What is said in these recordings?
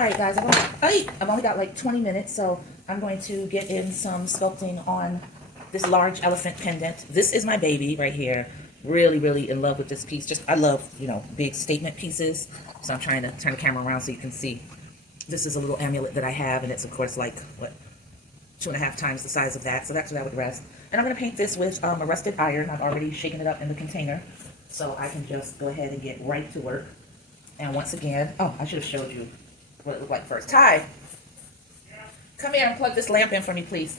Alright guys, I've only got like 20 minutes, so I'm going to get in some sculpting on this large elephant pendant. This is my baby right here. Really, really in love with this piece. I love, big statement pieces. So I'm trying to turn the camera around so you can see. This is a little amulet that I have, and it's of course like, 2.5 times the size of that. So that's where that would rest. And I'm going to paint this with a rusted iron. I've already shaken it up in the container. So I can just go ahead and get right to work. And once again, oh, I should have showed you what it looked like first. Ty, come here and plug this lamp in for me, please.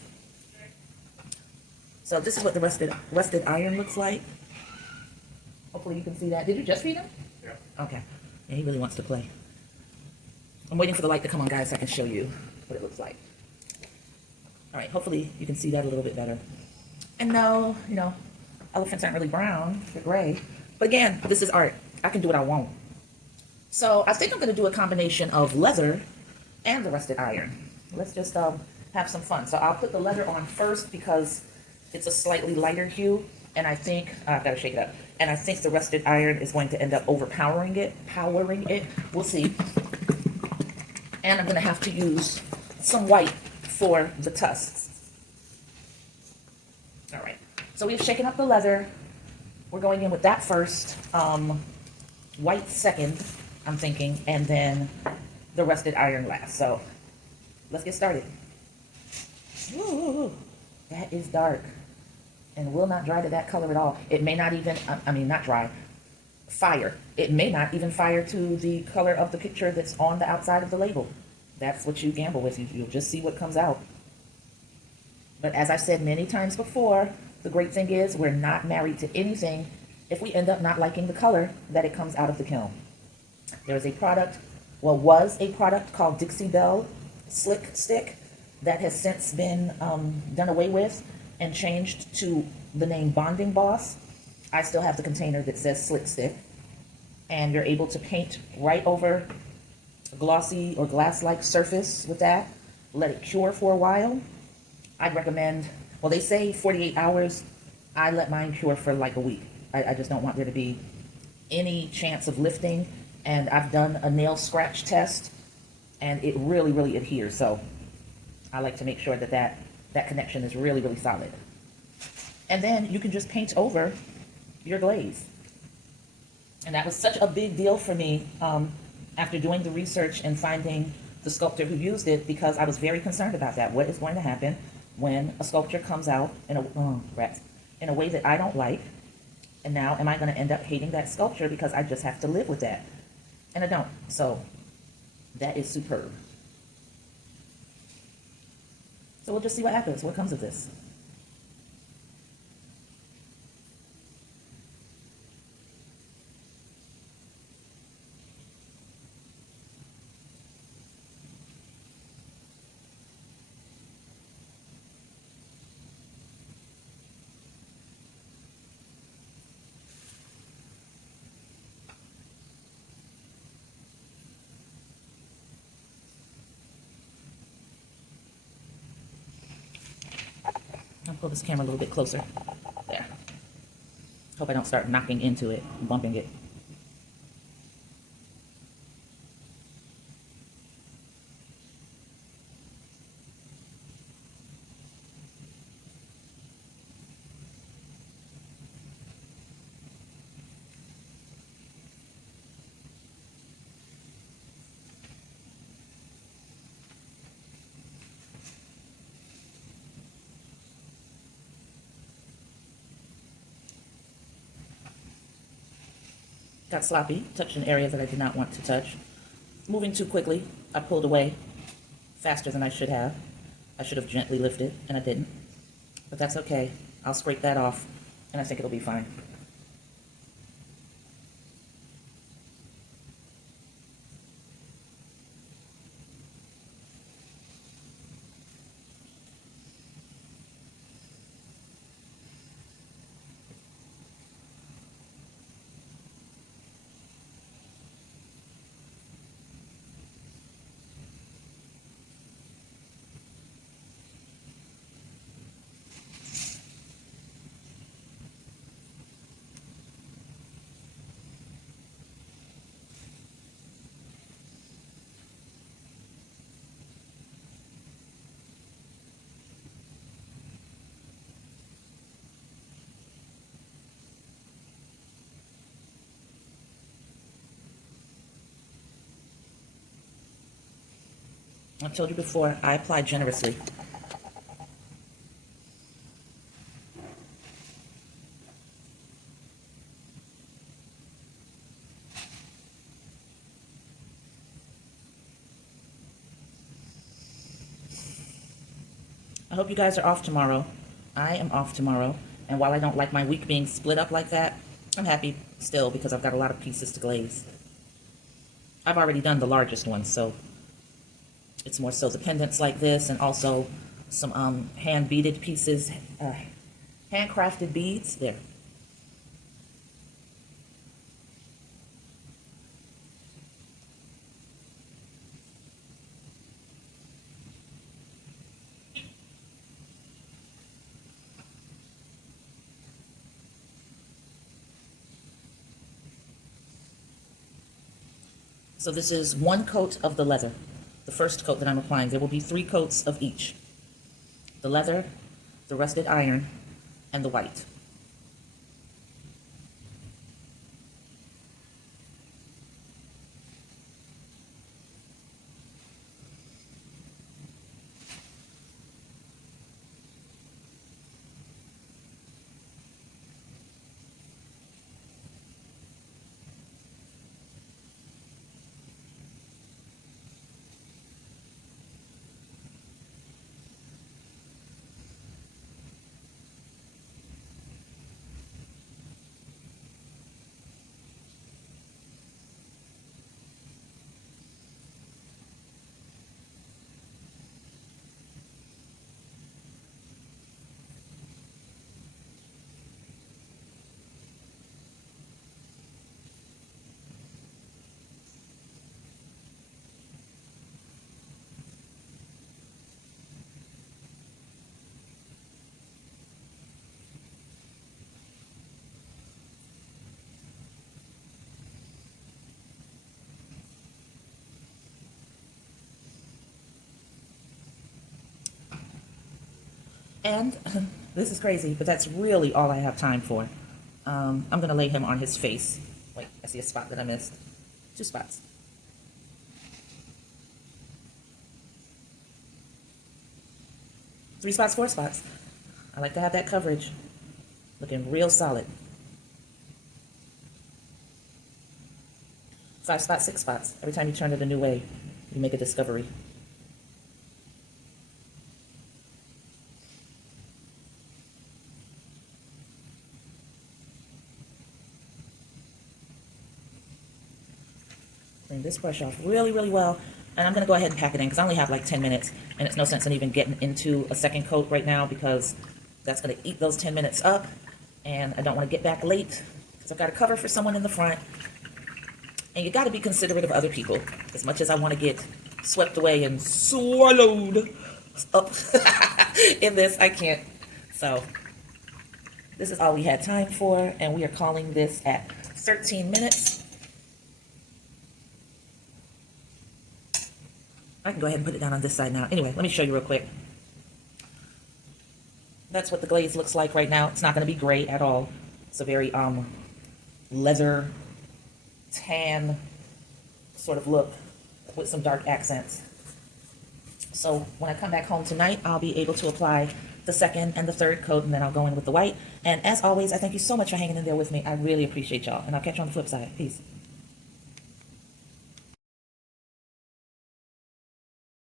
So this is what the rusted iron looks like. Hopefully you can see that. Did you just feed him? Yeah. Okay. Yeah, he really wants to play. I'm waiting for the light to come on, guys, so I can show you what it looks like. All right, hopefully you can see that a little bit better. And no, elephants aren't really brown, they're gray. But again, this is art. I can do what I want. So I think I'm going to do a combination of leather and the rusted iron. Let's just have some fun. So I'll put the leather on first because it's a slightly lighter hue. And I think, I've got to shake it up. And I think the rusted iron is going to end up overpowering it, We'll see. And I'm going to have to use some white for the tusks. All right. So we've shaken up the leather. We're going in with that first. White second, I'm thinking, and then the rusted iron last. So let's get started. Ooh, that is dark and will not dry to that color at all. It may not even, not dry, fire. It may not even fire to the color of the picture that's on the outside of the label. That's what you gamble with. You'll just see what comes out. But as I've said many times before, the great thing is we're not married to anything if we end up not liking the color that it comes out of the kiln. There is a product, was a product called Dixie Belle Slick Stick that has since been done away with and changed to the name Bonding Boss. I still have the container that says Slick Stick. And you're able to paint right over a glossy or glass-like surface with that. Let it cure for a while. I'd recommend, they say 48 hours. I let mine cure for like a week. I just don't want there to be any chance of lifting. And I've done a nail scratch test, and it really, really adheres. So I like to make sure that connection is really, really solid. And then you can just paint over your glaze. And that was such a big deal for me after doing the research and finding the sculptor who used it, because I was very concerned about that. What is going to happen when a sculpture comes out in a way that I don't like? And now am I going to end up hating that sculpture because I just have to live with that? And I don't. So that is superb. So we'll just see what happens, what comes of this. I'll pull this camera a little bit closer. There. Hope I don't start knocking into it, bumping it. Got sloppy, touched an area that I did not want to touch. Moving too quickly, I pulled away faster than I should have. I should have gently lifted, and I didn't. But that's okay. I'll scrape that off, and I think it'll be fine. I told you before, I apply generously. I hope you guys are off tomorrow. I am off tomorrow, and while I don't like my week being split up like that, I'm happy still because I've got a lot of pieces to glaze. I've already done the largest one, so it's more so the pendants like this, and also some hand beaded pieces, handcrafted beads. There. So this is one coat of the leather, the first coat that I'm applying. There will be 3 coats of each: the leather, the rusted iron, and the white. And this is crazy, but that's really all I have time for. I'm going to lay him on his face. Wait, I see a spot that I missed. 2 spots. Three spots, 4 spots. I like to have that coverage looking real solid. 5 spots, 6 spots. Every time you turn it a new way, you make a discovery. Clean this brush off really, really well. And I'm going to go ahead and pack it in because I only have like 10 minutes. And it's no sense in even getting into a second coat right now because that's going to eat those 10 minutes up. And I don't want to get back late because I've got to cover for someone in the front. And you got to be considerate of other people. As much as I want to get swept away and swallowed up in this, I can't. So this is all we had time for. And we are calling this at 13 minutes. I can go ahead and put it down on this side now. Anyway, let me show you real quick. That's what the glaze looks like right now. It's not going to be gray at all. It's a very leather tan sort of look with some dark accents. So when I come back home tonight, I'll be able to apply the second and the third coat, and then I'll go in with the white. And as always, I thank you so much for hanging in there with me. I really appreciate y'all, and I'll catch you on the flip side. Peace.